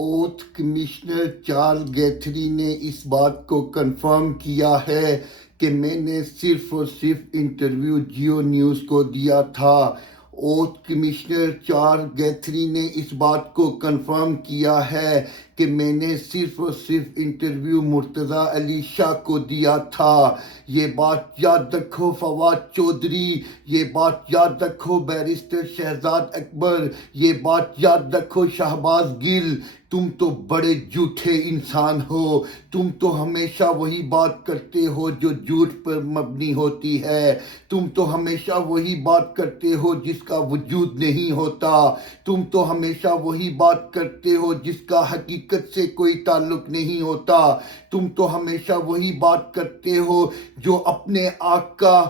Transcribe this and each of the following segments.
Oath commissioner Charles گیتھری نے اس بات کو کنفرم کیا ہے کہ میں نے صرف اور صرف انٹرویو جیو نیوز کو دیا تھا۔ اوتھ کمشنر چارلس گیتھری نے اس بات کو کنفرم کیا ہے کہ میں نے صرف اور صرف انٹرویو مرتضیٰ علی شاہ کو دیا تھا۔ یہ بات یاد رکھو فواد چودھری، یہ بات یاد رکھو بیرسٹر شہزاد اکبر، یہ بات یاد رکھو شہباز گل، تم تو بڑے جھوٹے انسان ہو۔ تم تو ہمیشہ وہی بات کرتے ہو جو جھوٹ پر مبنی ہوتی ہے۔ تم تو ہمیشہ وہی بات کرتے ہو جس کا وجود نہیں ہوتا۔ تم تو ہمیشہ وہی بات کرتے ہو جس کا حقیقت سے کوئی تعلق نہیں ہوتا۔ تم تو ہمیشہ وہی بات کرتے ہو جو اپنے آقا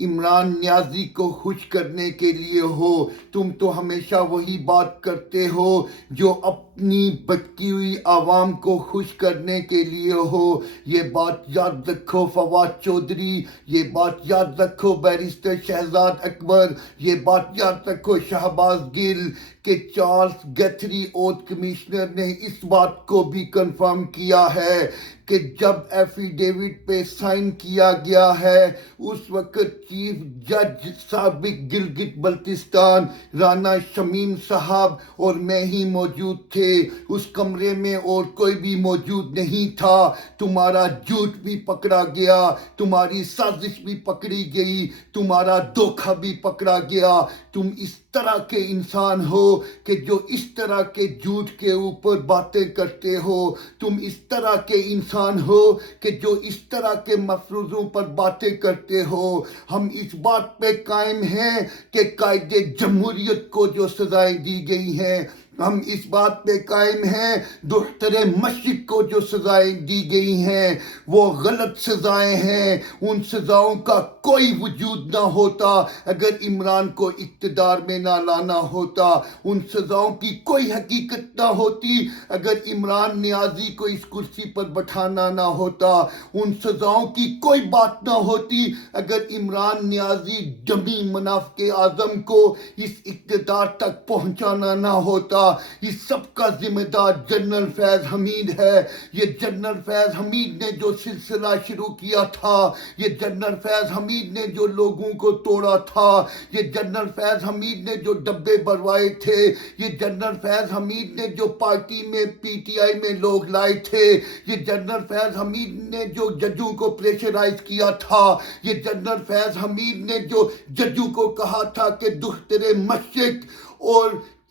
عمران نیازی کو خوش کرنے کے لیے ہو۔ تم تو ہمیشہ وہی بات کرتے ہو جو اپنی بھٹکی ہوئی عوام کو خوش کرنے کے لیے ہو۔ یہ بات یاد رکھو فواد چودھری، یہ بات یاد رکھو بیرسٹر شہزاد اکبر، یہ بات یاد رکھو شہباز گل کہ چارلس گیتھری اوتھ کمشنر نے اس بات کو بھی کنفرم کیا ہے کہ جب ایفیڈیوٹ پہ سائن کیا گیا ہے اس وقت چیف جج سابق گلگت بلتستان رانا شمیم صاحب اور میں ہی موجود تھے۔ اس کمرے میں اور کوئی بھی موجود نہیں تھا۔ تمہارا جھوٹ بھی پکڑا گیا، تمہاری سازش بھی پکڑی گئی، تمہارا دھوکہ بھی پکڑا گیا۔ تم اس طرح کے انسان ہو کہ جو اس طرح کے جھوٹ کے اوپر باتیں کرتے ہو۔ تم اس طرح کے انسان ہو کہ جو اس طرح کے مفروضوں پر باتیں کرتے ہو۔ ہم اس بات پہ قائم ہیں کہ قائد جمہوریت کو جو سزائیں دی گئی ہیں، ہم اس بات پہ قائم ہیں دختر مشرق کو جو سزائیں دی گئی ہیں وہ غلط سزائیں ہیں۔ ان سزاؤں کا کوئی وجود نہ ہوتا اگر عمران کو اقتدار میں نہ لانا ہوتا۔ ان سزاؤں کی کوئی حقیقت نہ ہوتی اگر عمران نیازی کو اس کرسی پر بٹھانا نہ ہوتا۔ ان سزاؤں کی کوئی بات نہ ہوتی اگر عمران نیازی جمی منافع اعظم کو اس اقتدار تک پہنچانا نہ ہوتا۔ اس سب کا ذمہ دار جنرل فیض حمید ہے۔ یہ جنرل فیض حمید نے جو سلسلہ شروع کیا تھا، یہ جنرل فیض حمید نے جو لوگوں کو توڑا تھا، یہ جنرل فیض حمید نے جو ڈبے بھروائے تھے، یہ جنرل فیض حمید نے جو پارٹی میں پی ٹی آئی میں لوگ لائے تھے، یہ جنرل فیض حمید نے جو ججوں کو پریشرائز کیا تھا، یہ جنرل فیض حمید نے جو ججوں کو کہا تھا کہ دختر مشرق اور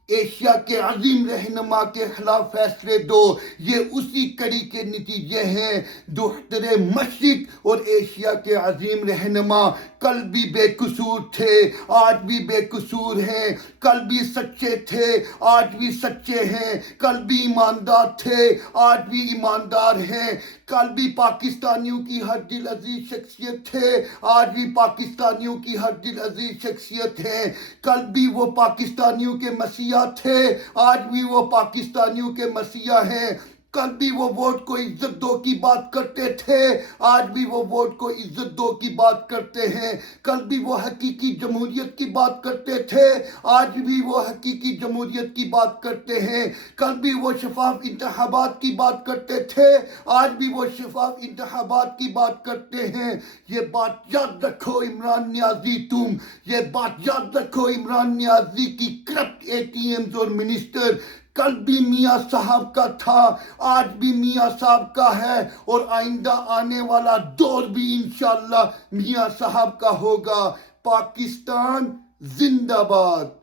ایشیا کے عظیم رہنما کے خلاف فیصلے دو، یہ اسی کڑی کے نتیجے ہیں۔ دختر مشرق اور ایشیا کے عظیم رہنما کل بھی بے قصور تھے، آج بھی بے قصور ہیں، کل بھی سچے تھے، آج بھی سچے ہیں، کل بھی ایماندار تھے، آج بھی ایماندار ہیں، کل بھی پاکستانیوں کی ہر دل عزیز شخصیت تھے، آج بھی پاکستانیوں کی ہر دل عزیز شخصیت ہیں، کل بھی وہ پاکستانیوں کے مسیحا تھے، آج بھی وہ پاکستانیوں کے مسیحا ہیں، کل بھی وہ ووٹ کو عزت دو کی بات کرتے تھے، آج بھی وہ ووٹ کو عزت دو کی بات کرتے ہیں، کل بھی وہ حقیقی جمہوریت کی بات کرتے تھے، آج بھی وہ حقیقی جمہوریت کی بات کرتے ہیں، کل بھی وہ شفاف انتخابات کی بات کرتے تھے، آج بھی وہ شفاف انتخابات کی بات کرتے ہیں۔ یہ بات یاد رکھو عمران نیازی تم، یہ بات یاد رکھو عمران نیازی کی کرپٹ اے ٹی ایمز اور منسٹر کل بھی میاں صاحب کا تھا، آج بھی میاں صاحب کا ہے اور آئندہ آنے والا دور بھی انشاءاللہ میاں صاحب کا ہوگا۔ پاکستان زندہ باد۔